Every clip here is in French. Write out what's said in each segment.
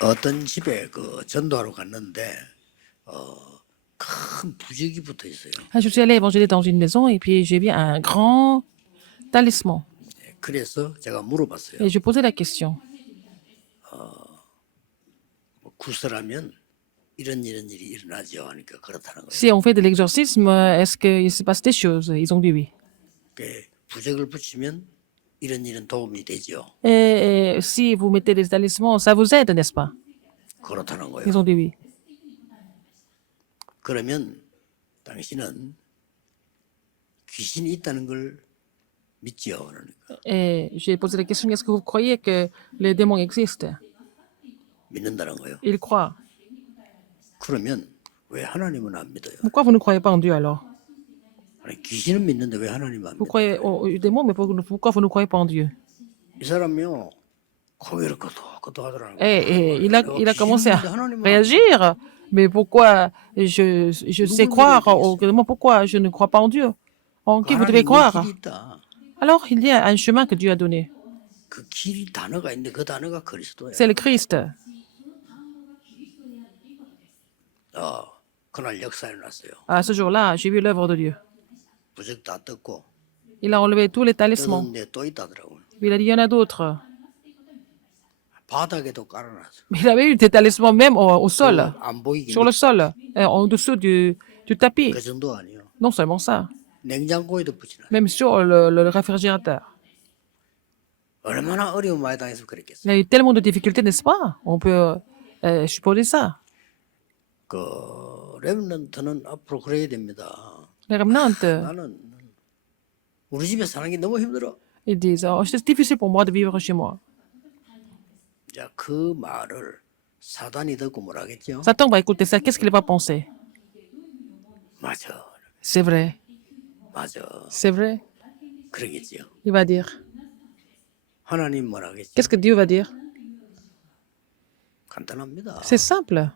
어떤 집에 그 전도하러 갔는데 큰 부적이 붙어 있어요. Ah, je suis allée évangéliser dans une maison et puis j'ai vu un grand talisman. 그래서 제가 물어봤어요. Et je posais la question, 구슬하면 이런 일이 일어나죠. 하니까 그렇다는 거예요. si on fait de l'exorcisme, est-ce qu'il se passe des choses? Ils ont dit oui. 부적을 붙이면 이런 도움이 되죠. Et si vous mettez des talismans, ça vous aide, n'est-ce pas? 그렇다는 거예요. Ils ont dit oui. 그러면 당신은 귀신이 있다는 걸 믿지요. 그러니까 Et j'ai posé la question, est-ce que vous croyez que les démons existent? 믿는다는 거예요. Ils croient. 그러면 왜 하나님은 안 믿어요? Pourquoi vous ne croyez pas en Dieu alors? 아니, 귀신은 믿는데 왜 하나님 안 Vous 믿어요? croyez aux démons, mais pourquoi vous ne croyez pas en Dieu? 이 사람이요 고개를 끄덕끄덕 하더라고요. Et il a commencé à 하나님은 réagir. Mais pourquoi je sais croire aux démons? Pourquoi je ne crois pas en Dieu? En qui vous devez 하나님은 croire? 길이 있다. Alors, il y a un chemin que Dieu a donné. 그 길이 단어가 있는데 그 단어가 그리스도예요. C'est le Christ. 그날 역사에 났어요. À ce jour-là, j'ai vu l'œuvre de Dieu. 부적 다 떴고 Il a enlevé tous les talismans. 떴는데 또 있다더라고요. Il a dit, il y en a d'autres. 바닥에도 깔아놨어. Mais il avait eu des talismans même au sol, 안 보이게 sur le sol, en dessous du tapis. 그 정도 아니에요. Non seulement ça, 냉장고에도 붙이나. même sur le réfrigérateur. 얼마나 어려운 많이 당해서 Il 그랬겠어요. y a eu tellement de difficultés, n'est-ce pas? On peut supposer ça. 그 렘넌트는 앞으로 그래야 됩니다. Les remnants, 나는 우리 집에 사는 게 너무 힘들어. ils disent, oh, c'est difficile pour moi de vivre chez moi. 자, 그 말을 사단이 듣고 뭐라겠죠? Satan va écouter ça. Qu'est-ce qu'il va penser? 맞아, C'est vrai, 맞아. c'est vrai. 그러겠죠. Il va dire. 하나님 뭐라겠죠? Qu'est-ce que Dieu va dire? 간단합니다. C'est simple.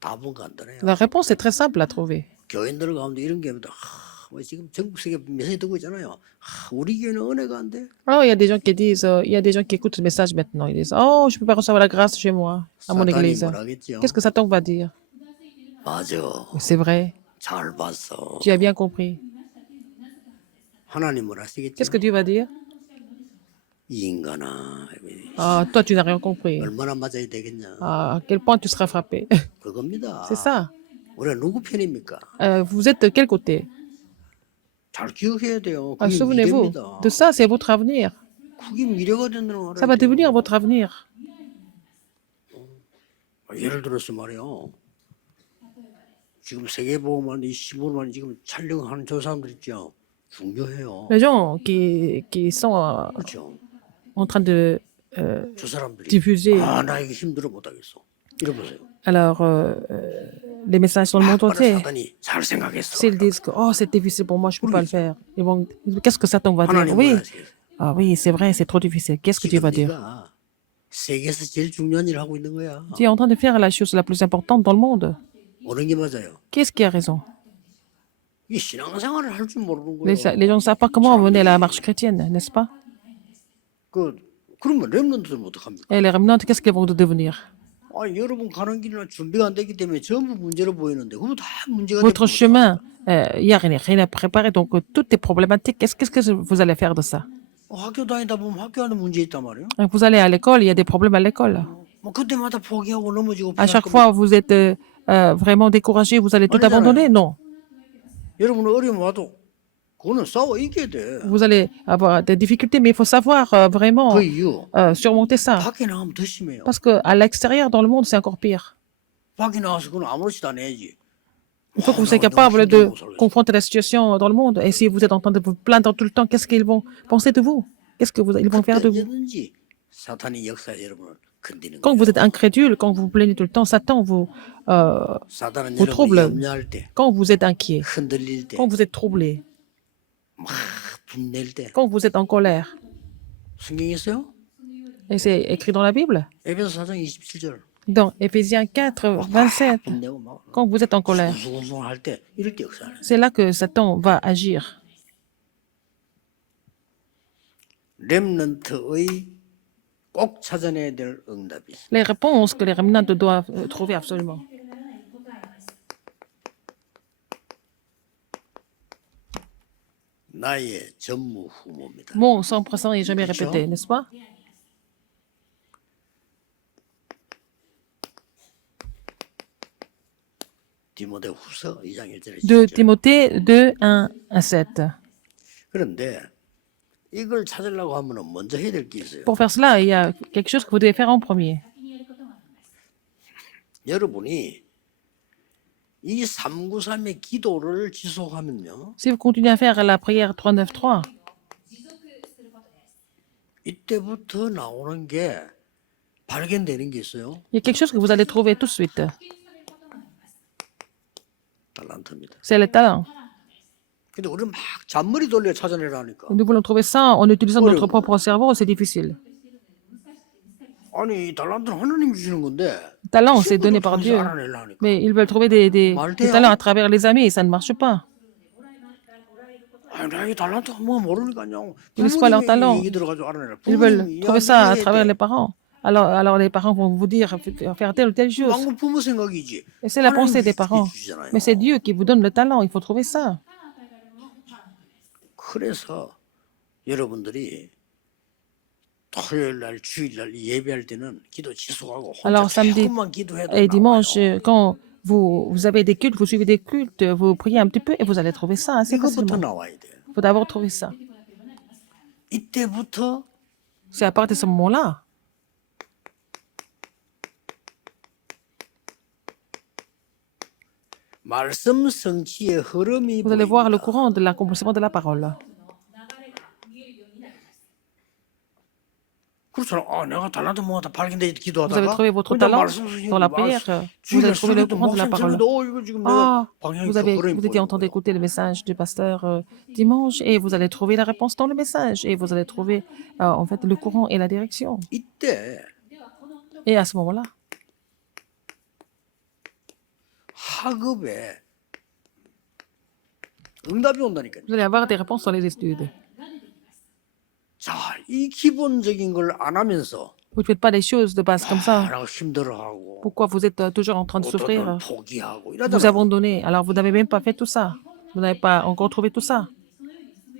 답은 간단해요. La réponse est très simple à trouver. 교인들 가운데 이런 게 있다. 뭐 지금 전국 세계 메시지 듣고 있잖아요. 우리 교회는 은혜가 안 돼. Alors, il y a des gens qui disent, il y a des gens qui écoutent ce message maintenant. Ils disent, oh, je ne peux pas recevoir la grâce chez moi, à mon 사단이 église. 뭐라겠죠? Qu'est-ce que Satan va dire? 맞아. C'est vrai, 잘 봤어. tu as bien compris. 하나님 뭐라시겠죠? Qu'est-ce que Dieu va dire? 이 인간아. Ah, toi, tu n'as rien compris. 얼마나 맞아야 되겠냐. Ah, à quel point tu seras frappé. 그겁니다. C'est ça. 우리가 누구 편입니까? Vous êtes de quel côté? 잘 기억해야 돼요. Ah, 그게 souvenez-vous 미래입니다. de ça, c'est votre avenir. 그게 미래가 된다는 Ça va 거예요. devenir votre avenir. 예를 들어서 말이요. 지금 세계보험원 이 시보만 지금 촬영하는 저 사람들 있죠. 중요해요. Les gens qui sont 그렇죠. en train de 저 사람들이 diffuser 나 이거 힘들어 못하겠어. 이러보세요. alors, les messages dans le monde entier. 사단이 잘 생각했어. S'ils disent que oh, c'est difficile pour moi, je ne peux pas le faire, ils vont, qu'est-ce que Satan va dire? 하나님 Oui, 뭐라시겠어요? ah oui, c'est vrai, c'est trop difficile. Qu'est-ce que Dieu va 지금 dire? 네가 세계에서 제일 중요한 일을 하고 있는 거야. Tu es en train de faire la chose la plus importante dans le monde. 어느 게 맞아요? Qu'est-ce qui a raison? 이 신앙생활을 할 줄 모르는 Les 거예요. gens ne savent pas comment mener la marche chrétienne, n'est-ce pas? 그러면 렘넌트는 어떡합니까? Et les remnants, qu'est-ce qu'ils vont devenir? 아니 여러분 가는 길이나 준비가 안 되기 때문에 전부 문제로 보이는데 그거 다 문제가 Votre 되는 chemin, il n'y a rien à préparer, donc tout est problématique. Qu'est-ce que vous allez faire de ça? 학교 다니다 보면 학교 안에 문제 있단 말이에요. Vous allez à l'école, il y a des problèmes à l'école. 뭐 그때마다 포기하고 넘어지고 À chaque fois, vous êtes vraiment découragé, vous allez tout abandonner? Non. 여러분은 어려움 와도 그거는 싸워 이겨야 돼. Vous allez avoir des difficultés, mais il faut savoir vraiment 그 이유 surmonter ça. 밖에 나가면 더 심해요. Parce qu'à l'extérieur, dans le monde, c'est encore pire. 밖에 나가서 그건 아무렇지도 않아 해야지. Il faut que vous soyez capable de confronter la situation dans le monde. Et si vous êtes en train de vous plaindre tout le temps, qu'est-ce qu'ils vont penser de vous? Qu'est-ce qu'ils vont faire de vous? 언제든지 사탄이 역사에 여러분을 건드리는 Quand 거예요. vous êtes incrédule, quand vous vous plaignez tout le temps, Satan vous 사탄은 vous 여러분이 trouble. 염려할 때, Quand vous êtes inquiet, 흔들릴 때, quand vous êtes troublé, 막 분낼 때 quand vous êtes en colère. 성경에 있어요? Et c'est écrit dans la Bible. 에베소 4장 27절. Dans Éphésiens 4, 27. 분내고 막 Quand vous êtes en colère, 우승할 때 이럴 때 역사하는. c'est là que Satan va agir. 렘넌트의 꼭 찾아내야 될 응답이 있어요. les réponses que les remnants doivent trouver absolument. 나의 전무후무입니다. Mon 100% n'est jamais répété, n'est-ce pas? 디모데후서 2장 1절에 2 Timothée 2, 1 à 7. 그런데 이걸 찾으려고 하면 먼저 해야 될 게 있어요. Pour faire cela, il y a quelque chose que vous devez faire en premier. 여러분이 이 393의 기도를 지속하면요. Si vous continuez à faire la prière 393, 이때부터 나오는 게 발견되는 게 있어요. il y a quelque chose que vous allez trouver tout de suite. 달란트입니다. C'est le talent. 근데 우리는 막 잔머리 돌려 찾아내라니까. Nous voulons trouver ça en utilisant notre propre cerveau, c'est difficile. 아니 이 달란트는 하나님이 주시는 건데 Le talent, c'est donné 친구들 par 통해서 Dieu. 알아내려니까. Mais ils veulent trouver des talents à travers les amis et ça ne marche pas. 아니 나이 달란트 뭐 모르니까요. Ils ne connaissent pas leur talent. 얘기 들어가지고 알아내라. Ils veulent 부모님이 trouver ça à 이야기해야 travers 돼. les parents. Alors les parents vont vous dire faire telle ou telle chose. 방금 부모 생각이지. Et c'est la pensée des 하나님이 parents. 주시잖아요. Mais c'est Dieu qui vous donne le talent. Il faut trouver ça. 그래서 여러분들이 토요일 날, 주일 날 예배할 때는 기도 지속하고 혼자 Alors samedi 조금만 기도해도 et 나와요. dimanche, quand vous avez des cultes, vous suivez des cultes, vous priez un petit peu et vous allez trouver ça assez 이것부터 facilement. 나와야 돼요. Il faut d'abord trouver ça. 이때부터 C'est à partir de ce moment-là 말씀 성취의 흐름이 vous allez voir le 보입니다. courant de l'accomplissement de la parole. 그렇잖아. 아, 내가 달란트 모아다 발견돼 Vous avez 기도하다가 trouvé votre 혼자 talent 말씀 성취 dans la prière. Vous allez trouver le courant de la parole. 이거 지금 Ah, 내가 방향이 vous étiez en train d'écouter le message du pasteur dimanche et vous allez trouver la réponse dans le message et vous allez trouver en fait le courant et la direction. 이때 Et à ce moment-là, 학업에 응답이 온다니까요. vous allez avoir des réponses dans les études. 자, 이 기본적인 걸 안 하면서 Vous ne faites pas les choses de base comme ça. 하라고 힘들어하고 Pourquoi vous êtes toujours en train de 어떤 souffrir? 포기하고 Vous 이러잖아요. abandonnez. Alors vous n'avez même pas fait tout ça. Vous n'avez pas encore trouvé tout ça.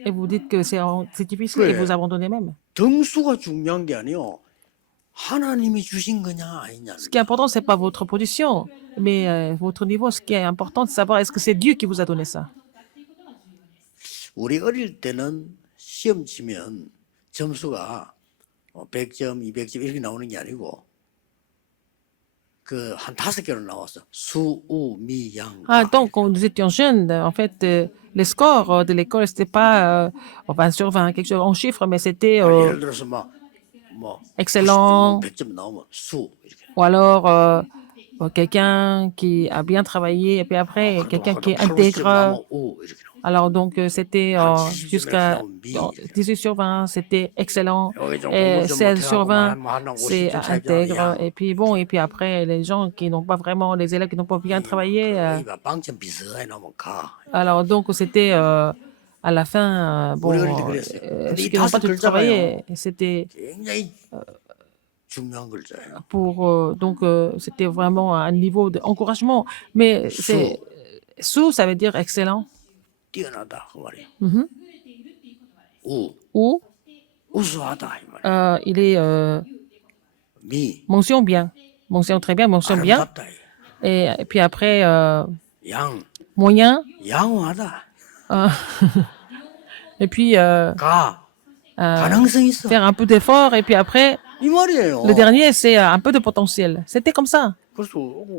Et vous dites que c'est difficile et vous abandonnez même. 등수가 중요한 게 아니요. 하나님이 주신 거냐 아니냐. Ce qui est important, ce n'est pas votre position, mais votre niveau. Ce qui est important, c'est de savoir est-ce que c'est Dieu qui vous a donné ça. 우리 어릴 때는 시험 치면 점수가 100점, 200점 이렇게 나오는 게 아니고 그 한 5개로 나왔어. 수, 우, 미, 양. Ah, donc, quand nous étions jeunes, en fait, les scores de l'école, c'était pas 20 sur 20, quelque chose en chiffres, mais c'était 예를 들어서 뭐 excellent, 100점 나오면 수 이렇게. ou alors quelqu'un qui a bien travaillé, et puis après, quelqu'un qui est intègre. 나오면 우 이렇게. Alors, donc, c'était jusqu'à 18 sur 20, c'était excellent. Et 16 sur 20, c'est intègre. Et puis, bon, et puis après, les gens qui n'ont pas vraiment, les élèves qui n'ont pas bien travaillé. 빵점 비슷하게 나오면 가. Alors, donc, c'était à la fin, bon, ceux qui n'ont pas tout travaillé, c'était 굉장히 중요한 글자예요. pour, donc, c'était vraiment un niveau d'encouragement. Mais c'est, sous, ça veut dire excellent. 뛰어나다 그 말이에요. Ou, 우수하다 이 말이에요. il est 미 mention bien. Mention très bien, mention bien. 아름답다. Et puis après, 양 moyen. 양호하다. Et puis, 가 가능성 있어. faire un peu d'effort. Et puis après, 이 말이에요. le dernier, c'est un peu de potentiel. C'était comme ça. 그래서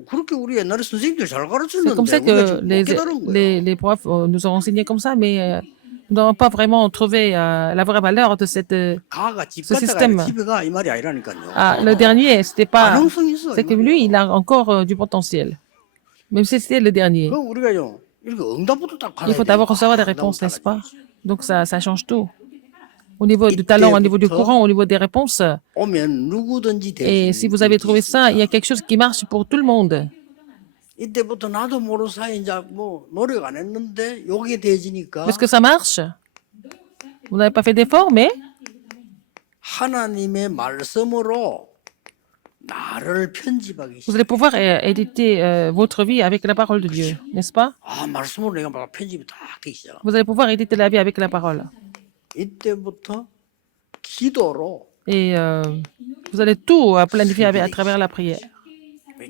그렇게 우리 옛날에 선생님들 잘 C'est comme 가르쳤는데 ça 우리가 que 지금 못 깨달은 거예요. les profs nous ont enseigné comme ça, mais nous n'avons pas vraiment trouvé la vraie valeur de cette. 가가 집 ce 갔다가 système. 집에 가 이 말이 아니라니까요. Ah, le dernier, c'était pas. 가능성 있어. C'est que lui, il a encore du potentiel. Même si c'était le dernier. 그럼 우리가요 이렇게 응답부터 딱 받아야 Il faut d'abord recevoir des réponses, n'est-ce pas? Donc ça change tout. Au niveau du talent, au niveau du courant, au niveau des réponses. 오면 누구든지 Et si vous avez trouvé ça, il y a quelque chose qui marche pour tout le monde. 이때부터 나도 모르는 사이 이제 뭐 노력 안 했는데 요게 돼지니까 Est-ce que ça marche? Vous n'avez pas fait d'effort, mais 하나님의 말씀으로 나를 편집하기 Vous allez 시작. pouvoir éditer votre vie avec la parole de Dieu, n'est-ce pas? 아, 말씀으로 내가 막 편집이 다 되기 시작. Vous allez pouvoir éditer la vie avec la parole. 이때부터 기도로 Et vous allez tout planifier à travers la prière.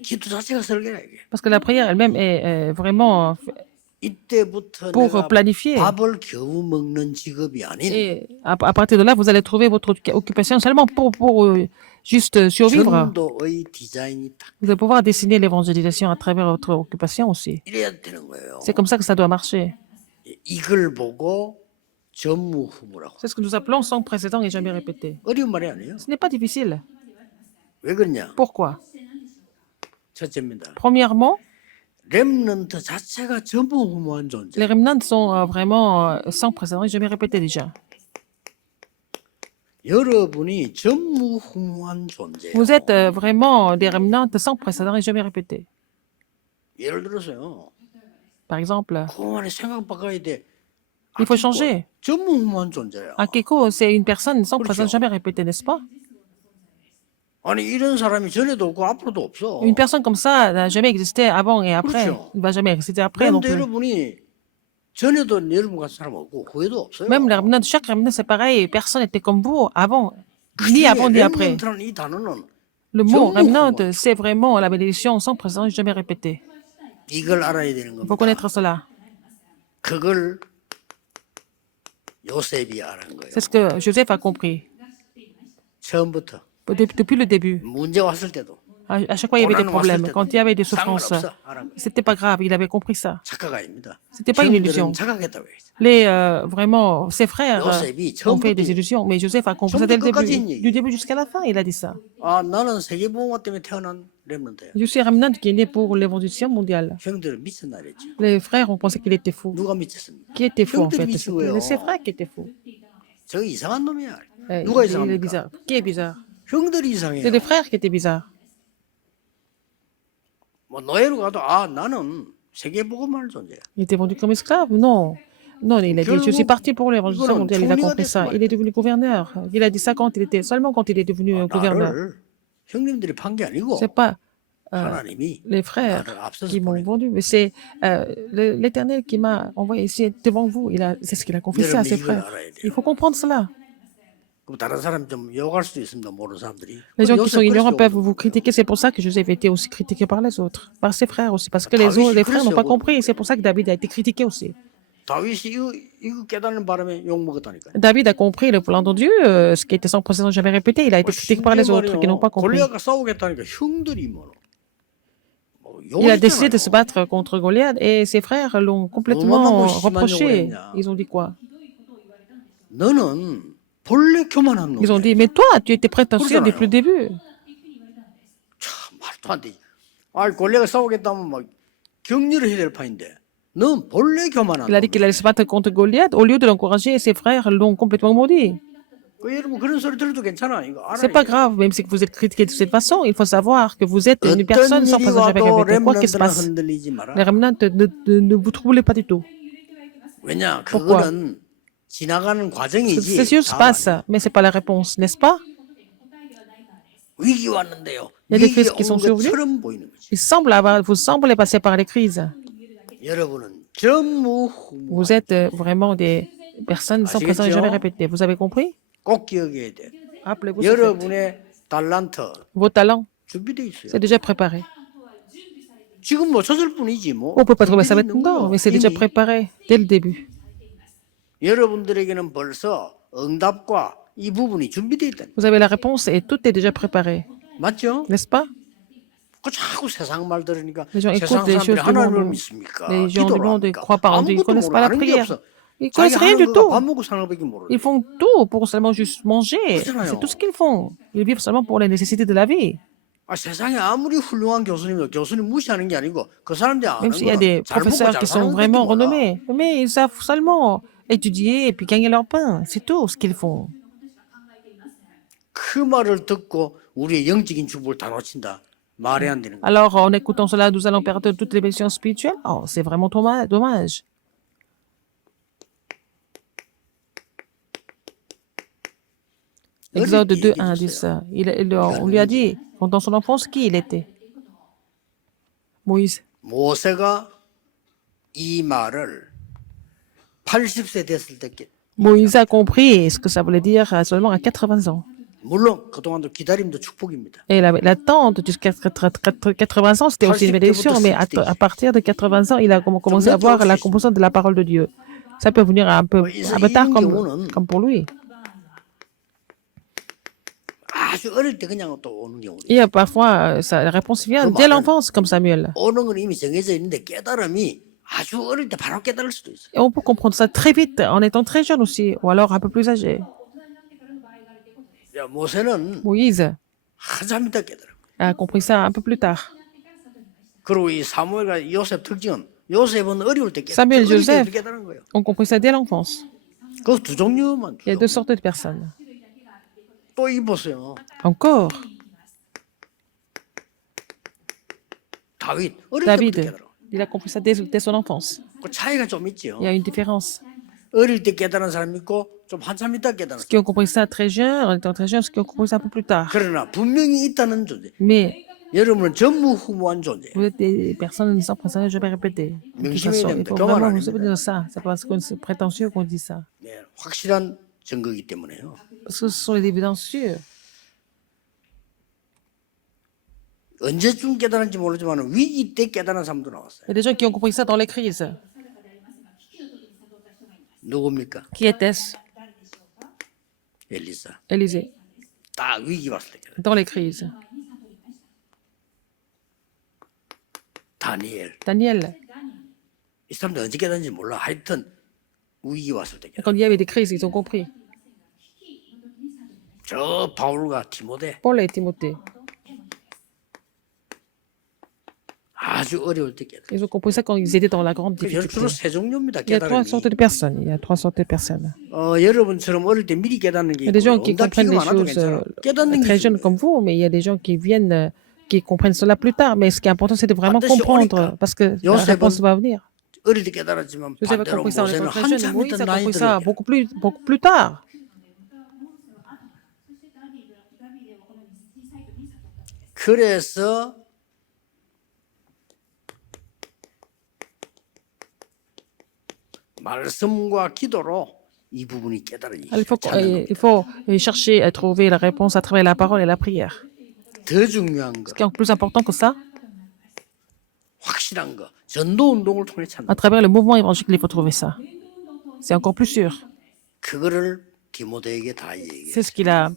기도 자체가 설계라 이게. Parce que la prière elle-même est vraiment 이때부터 pour 내가 planifier. 밥을 겨우 먹는 직업이 아닌 Et à partir de là, vous allez trouver votre occupation seulement pour juste survivre. 전도의 디자인이 딱 Vous allez pouvoir dessiner l'évangélisation à travers votre occupation aussi. 이래야 되는 거예요. C'est comme ça que ça doit marcher. 이걸 보고 전무후무라고. C'est ce que nous appelons sans précédent et jamais répété. 어려운 말이 아니에요. Ce n'est pas difficile. 왜 그러냐? Pourquoi? 첫째입니다. Premièrement, 렘넌트 자체가 전무후무한 존재. les remnants sont vraiment sans précédent et jamais répété déjà. 여러분이 전무후무한 존재예요. Vous êtes vraiment des remnants sans précédent et jamais répété. 예를 들어서요. Par exemple, 그만에 생각 바꿔야 돼. il faut changer. 전무후무한 존재야. Akiko, c'est une personne sans précédent jamais répété, n'est-ce pas? 아니 이런 사람이 전에도 없고 앞으로도 없어. Une personne comme ça n'a jamais existé avant et après. 그렇죠. Il ne va jamais exister après non 그런데 plus. 여러분이 전에도 여러분 같은 사람 없고 후에도 없어요. Même les remnants, chaque remnant, c'est pareil. Personne n'était comme vous avant, ni avant ni après. 렘넌트라는 이 단어는 Le mot 전무후무한 remnant, c'est vraiment la bénédiction sans précédent et jamais répété. 이걸 알아야 되는 Il faut 겁니다. connaître cela. 그걸 요셉이 알은 거예요. C'est ce que Joseph a compris. 처음부터 Depuis le début. 문제 왔을 때도 À chaque fois, il y avait des problèmes. Quand il y avait des souffrances, 상관없어 알은 거예요. c'était pas grave. Il avait compris ça. 착각 아닙니다. C'était pas une illusion. 형들은 착각했다고 해요. Vraiment, ses frères 요셉이 ont fait 처음부터 des illusions. Mais Joseph a compris ça dès le 처음부터 끝까지 début. 했니? Du début jusqu'à la fin, il a dit ça. 아 나는 세계보험화 때문에 태어난 렘넌트야. Je suis un remnant qui est né pour l'évolution mondiale. 형들은 미쳤나 그랬죠. Les frères ont pensé qu'il était fou. 누가 미쳤습니까? Qui était fou en fait? 형들이 미친 거예요. C'est ses frères qui étaient fous. 저 이상한 놈이야. Il 누가 est 이상합니까? bizarre. Qui est bizarre? 형들이 C'est 이상해요. les frères qui étaient bizarres. 뭐 노예로 가도 아 나는 세계보험할 존재야. Il était vendu comme esclave? Non. Non, il a dit, je suis parti pour l'évangélisation mondiale. Il a compris ça. Il est devenu gouverneur. Il a dit ça seulement quand il est devenu gouverneur. 나를 형님들이 판 게 아니고 C'est pas 하나님이 les frères 나를 앞서서 qui m'ont 보내. vendu, mais c'est l'Éternel qui m'a envoyé ici devant vous. C'est ce qu'il a confié ça à ses frères. Il faut comprendre cela. 그럼 다른 사람 좀 욕할 수도 있습니다. 모르는 사람들이. Les gens qui 요셉 sont ignorants 그랬어요. peuvent vous critiquer. C'est pour ça que Joseph a été aussi critiqué par les autres, par ses frères aussi, parce que les frères n'ont pas compris. C'est pour ça que David a été critiqué aussi. 다윗이 이거 깨닫는 바람에 욕 먹었다니까요. David a compris le plan de Dieu, ce qui était sans précédent jamais répété. Il a été critiqué par les autres qui n'ont pas compris. 골리앗과 싸우겠다니까 형들이 뭐 Il a décidé de se battre contre Goliath et ses frères l'ont complètement reproché. Ils ont dit quoi? 너는 본래 교만한 Ils ont 놈이야. dit, mais toi, tu étais prétentieux depuis le début. 참 말도 안 돼. 아 골리앗과 싸우겠다면 막 격려를 해야 될 판인데 넌 본래 교만한 Il a dit qu'il allait se battre contre Goliath. Au lieu de l'encourager, ses frères l'ont complètement maudit. 그 여러분 그런 소리 들어도 괜찮아. 이거 알아야 C'est pas 돼. grave, même si vous êtes critiqué de cette façon, il faut savoir que vous êtes une personne sans 일이 précédent jamais 와도 répété. Quoi qu'il se 렘넌트는 passe, 흔들리지 les 마라. remnants ne vous troublez pas du tout. 왜냐 Pourquoi? 그거는 지나가는 C'est 과정이지. juste 답 passe, mais c'est pas la réponse, n'est-ce pas? 위기 왔는데요. Il y a des 위기 crises qui 온 sont survenues. 것처럼 보이는 거지. Vous semblez passer par les crises. 여러분은 전무후무. Vous êtes vraiment des personnes sans précédent jamais répété. Vous avez compris? 꼭 기억해야 돼. Rappelez-vous ce fait. 여러분의 달란트 Vos talents, 준비돼 있어요. c'est déjà préparé. 지금 뭐 찾을 뿐이지 뭐. On ne peut pas trouver ça 준비돼 있는 maintenant, 거예요. mais c'est déjà 이미. préparé dès le début. 여러분들에게는 벌써 응답과 이 부분이 준비돼 있다. Vous avez la réponse et tout est déjà préparé, 맞죠? n'est-ce pas? 그 자꾸 세상 말 들으니까 Les gens 세상 écoutent des 사람들이 choses du 하나님을 monde. 믿습니까? Les gens du 기도를 monde 합니까? croient pas en Dieu. Ils ne 아무것도 connaissent 모르 pas la 아는 게 prière. 없어. Ils 자기 connaissent rien 하는 du 거가 tout. 밥 먹고 사는 것밖에 모르. Ils font tout pour seulement juste manger. 그렇잖아요. C'est tout ce qu'ils font. Ils vivent seulement pour les nécessités de la vie. 아, 세상에 아무리 훌륭한 교수님도 교수님 무시하는 게 아니고 그 사람들이 아는 Même s'il y a 거 des 잘 먹고 professeurs 잘 qui sont 사는 vraiment 것밖에 몰라. renommés, mais ils savent seulement étudier et puis gagner leur pain. C'est tout ce qu'ils font. 그 말을 듣고 우리의 영적인 축복을 다 놓친다. 말이 안 되는 거야. Alors, en écoutant cela, nous allons perdre toutes les bénédictions spirituelles. Oh, c'est vraiment dommage. Exode 2, 1 dit ça. On lui a dit, pendant son enfance, qui il était. Moïse. 모세가 이 말을 80세 됐을 때 Moïse a compris ce que ça voulait dire seulement à 80 ans. 물론 그동안도 기다림도 축복입니다. Et l'attente jusqu'à 80 ans, c'était aussi une bénédiction, mais à partir de 80 ans, il a commencé à voir la composition de la parole de Dieu. Ça peut venir un peu tard comme pour lui. 아주 어릴 때 그냥 또 오는 경우도 Et parfois, la réponse vient dès l'enfance, comme Samuel. 오는 건 이미 정해져 있는데 깨달음이 아주 어릴 때 바로 깨달을 수도 있어요. Et on peut comprendre ça très vite, en étant très jeune aussi, ou alors un peu plus âgé. 야, 모세는 Moïse 한참 있다 깨달은 거예요. a compris ça un peu plus tard. 그리고 이 사무엘과 요셉 특징은 요셉은 어려울 때 Samuel et Joseph 깨달은 거예요. ont compris ça dès l'enfance. 그 두 종류만. Il y a deux sortes de personnes. 또 입었어요. Encore, 다윗 어릴 때부터 David, 깨달아. il a compris ça dès son enfance. 그 차이가 좀 있죠. Il y a une différence. 어릴 때 깨달은 사람 있고 좀 한참 있다 깨달은. Ceux qui ont compris ça très jeune, en étant très jeune, ceux qui ont compris ça un peu plus tard. 그러나 분명히 있다는 존재. Mais 여러분은 전무후무한 존재. vous êtes des personnes sans précédent, je vais répéter. De toute façon, il faut vraiment vous souvenir de ça. C'est parce que c'est prétentieux qu'on dit ça. 네, 확실한 증거이기 때문에요. Parce que ce sont les évidences sûres. 언제쯤 깨달은지 모르지만 위기 때 깨달은 사람도 나왔어요. Il y a des gens qui ont compris ça dans les crises. 누굽니까? Qui était-ce? 엘리사. Élisée. 딱 위기 왔을 때 깨달은. Dans les crises. 다니엘. Daniel. 이 사람들 언제 깨달은지 몰라. 하여튼 위기 왔을 때 깨달은. Quand il y avait des crises, ils ont compris. 저 바울과 디모데 Paul et Timothée. 아주 어려울 때 깨달은. Ils ont compris ça quand ils étaient dans la grande difficulté. 주로 세 종류입니다. Il y a trois 깨달음이. sortes de personnes. Il y a trois sortes de personnes. 여러분처럼 어릴 때 미리 깨닫는 게 Il y a des gens 있고 qui 응답 comprennent 지금 les 안 와도 choses 괜찮아. 깨닫는 게 très jeunes 있어요. comme vous, mais il y a des gens qui viennent, qui comprennent cela plus tard. Mais ce qui est important, c'est de vraiment 반드시 comprendre, 오니까. parce que la 요셉은 réponse va venir. 어릴 때 깨달았지만 Joseph a 반대로 compris ça en 모세는 étant très jeune. 한참 Moïse 있던 a 나이 compris ça 들어. beaucoup plus tard. 그래서 말씀과 기도로 이 부분이 깨달으니 Alors, il faut chercher à trouver la réponse à travers la parole et la prière. 더 중요한 거, Ce qui est plus important que ça, 확실한 거, 전도 운동을 통해 찾는 à travers le mouvement évangélique, il faut trouver ça. C'est encore plus sûr. 그거를 디모데에게 다 얘기해. C'est ce qu'il a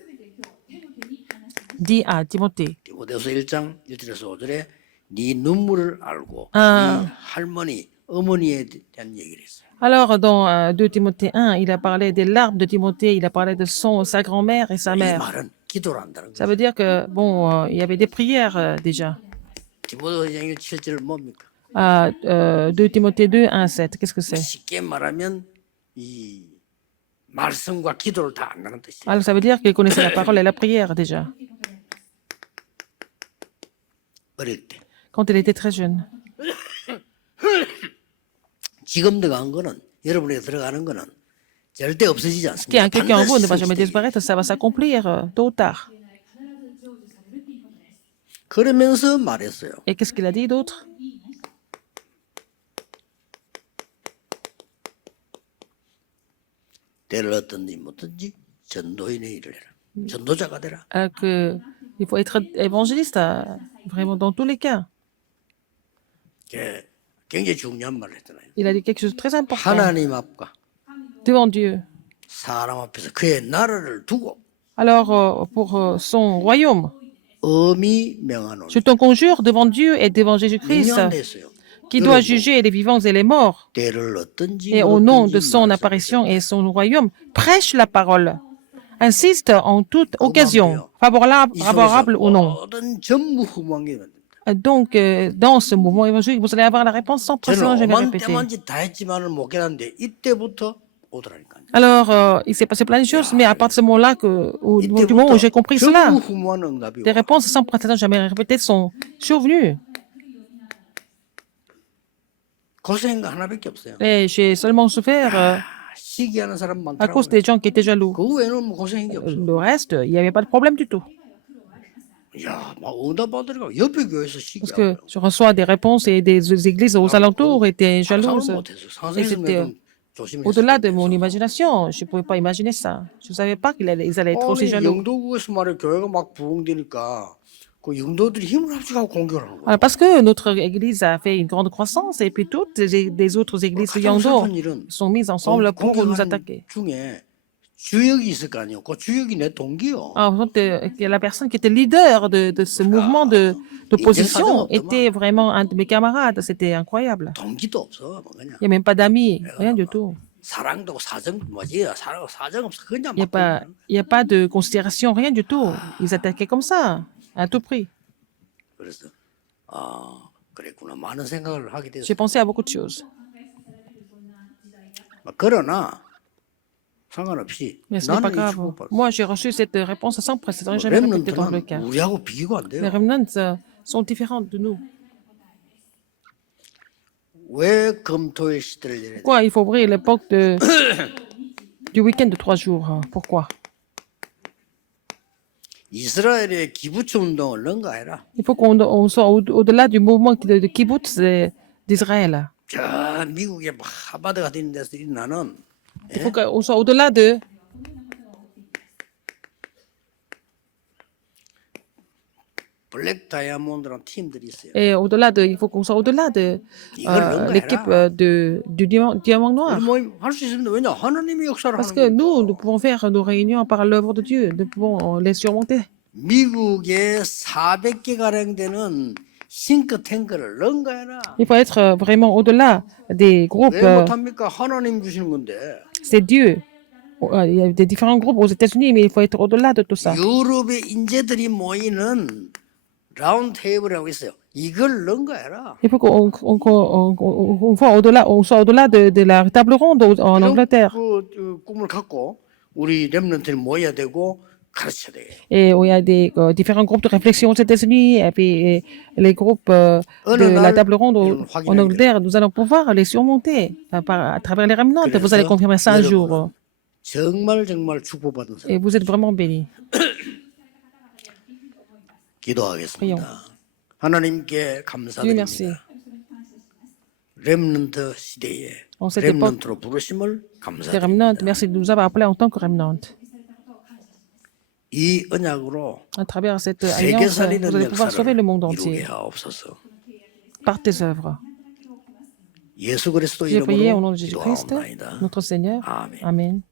dit à Timothée. 디모데서 1장 1절에서 5절에 네 눈물을 알고 아. 네 할머니, 어머니에 대한 얘기를 했어요. Alors, dans 2 Timothée 1, il a parlé des larmes de Timothée, il a parlé de sa grand-mère et sa 이 mère. 말은 기도를 한다는 Ça 거예요. veut dire que, bon, il y avait des prières déjà. 디모데서 1장 7절 뭡니까? 2 Timothée 2, 1, 7, qu'est-ce que c'est? 쉽게 말하면 이 말씀과 기도를 다 안다는 뜻이에요. Alors, ça veut dire qu'il connaissait la parole et la prière déjà, 어릴 때. quand il était très jeune. 지금 들어간 거는 여러분에게 들어가는 거는 절대 없어지지 Ce qui est 않습니다. inculqué en vous ne va 반드시 jamais 성취되게. disparaître, ça va s'accomplir tôt ou tard. 그러면서 말했어요. Et qu'est-ce qu'il a dit d'autre? 때를 얻든지 못든지 전도인의 일을 해라. 전도자가 되라. Il faut être évangéliste, vraiment dans tous les cas. 이게 굉장히 중요한 말을 했잖아요. Il a dit quelque chose de très important. 하나님 앞과 Devant Dieu. 사람 앞에서 그의 나라를 두고 Alors, pour son royaume, 엄히 명하노니 je te conjure devant Dieu et devant Jésus-Christ, 명령됐어요. qui doit juger les vivants et les morts, 때를 얻든지 et au nom de 못든지 son 말씀. apparition et son royaume, prêche la parole. Insiste en toute occasion, favorable ou non. 모든 전무후무한 게 됩니다. Donc, dans ce mouvement évangélique, vous allez avoir la réponse sans précédent, 저는 je vais 오만 répéter. 때만 짓 다 했지만은 못 깨닫는데 이때부터 오더라니까요. Alors, il s'est passé plein de choses, mais à partir de ce moment-là, du moment où j'ai compris cela, 전무후무한 응답이 des 와. réponses sans précédent, jamais répétées, sont survenues. 고생한 거 하나밖에 없어요. Et j'ai seulement souffert 시기하는 사람 à cause 많더라고요. des gens qui étaient jaloux. 그 외에는 뭐 고생한 게 없어. Le reste, il n'y avait pas de problème du tout. 야, 막 응답 받으니까 옆에 교회에서 Parce que 시기하고 je reçois des réponses et des églises aux alentours étaient 상상을 jalouses. 못해서 Et 상상했으면 c'était 좀 조심했을 au-delà de 텐데. mon imagination. Je ne pouvais pas imaginer ça. Je ne savais pas qu'ils allaient être aussi 아니 jaloux. 영도국에서 말해 교회가 막 부흥되니까 그 영도들이 힘을 합쳐가고 공격을 하는 거야. Alors, parce que notre église a fait une grande croissance et puis toutes les autres églises de 가장 Yangdo 슬픈 일은 sont mises ensemble pour nous 공격하는 attaquer. 중에 주역이 있을 거 아니에요. 그 주역이 내 동기요. Alors, donc, la personne qui était leader de ce mouvement d'opposition était vraiment un de mes camarades. C'était incroyable. 동기도 없어. 뭐 그냥 Il n'y a même pas d'amis, rien du tout. 사랑도 사정 뭐지? 사정 없어. 그냥 Il 막 n'y a pas de considération, rien du tout. Ils attaquaient comme ça, à tout prix. 그래서 그랬구나. 많은 생각을 하게 됐어. J'ai pensé à beaucoup de choses. 그러나 상관없이 Mais ce n'est pas 나는 이 grave. 축복받았어. Moi, j'ai reçu cette réponse sans précédent. J'ai jamais répété dans le 렘넌트는 cas. 우리하고 비교가 안 Les 돼요. remnants sont différents de nous. 왜 금토일 시대를 열어야 돼? Pourquoi il faut ouvrir l'époque du week-end de 3 jours? Hein? Pourquoi? 이스라엘의 기부처 운동을 능가해라. Il faut qu'on soit au-delà du mouvement de kibbutz d'Israël. 저 미국의 하버드가 되는 데서 나는 Il faut qu'on soit au-delà de 블랙 다이아몬드랑 팀들이 있어요. et au-delà de il faut qu'on soit au-delà de l'équipe du diamant noir. 할수 있습니다. 왜냐 하나님이 역사를 Parce 하는 que 거예요. nous pouvons faire nos réunions par l'œuvre de Dieu. Nous pouvons les surmonter. 미국의 400개 가량 되는 싱크탱크를 능가해라. Il faut être vraiment au-delà des groupes. 왜 못합니까? 하나님 주시는 건데. C'est Dieu. Il y a des différents groupes aux États-Unis, mais il faut être au-delà de tout ça. 유럽의 인재들이 모이는 라운드 테이블이라고 있어요. 이걸 능가해라. Il faut qu'on soit au-delà, on soit au-delà de la table ronde en Angleterre. 그 꿈을 갖고 우리 렘넌트를 모여야 되고 가르쳐야 돼요. Et où il y a des différents groupes de réflexion aux États-Unis, et puis les groupes de la table ronde en Angleterre, nous allons pouvoir les surmonter à travers les remnants. Vous allez confirmer ça un jour. 정말 축복받은 사람. Et vous êtes vraiment bénis. 기도하겠습니다. 하나님께 Dieu merci. 감사드립니다. 렘넌트 시대에 En cette époque, 렘넌트로 부르심을 les 감사드립니다. remnants, merci de nous avoir appelés en tant que remnants. 이 언약으로 À travers cette 세계 alliance, 살리는 vous allez pouvoir sauver le monde 역사를 entier 이루게 하옵소서. par tes œuvres. 예수 그리스도 J'ai prié au nom 이름으로 de Jésus-Christ, 기도하옵나이다. notre Seigneur. 아멘. Amen.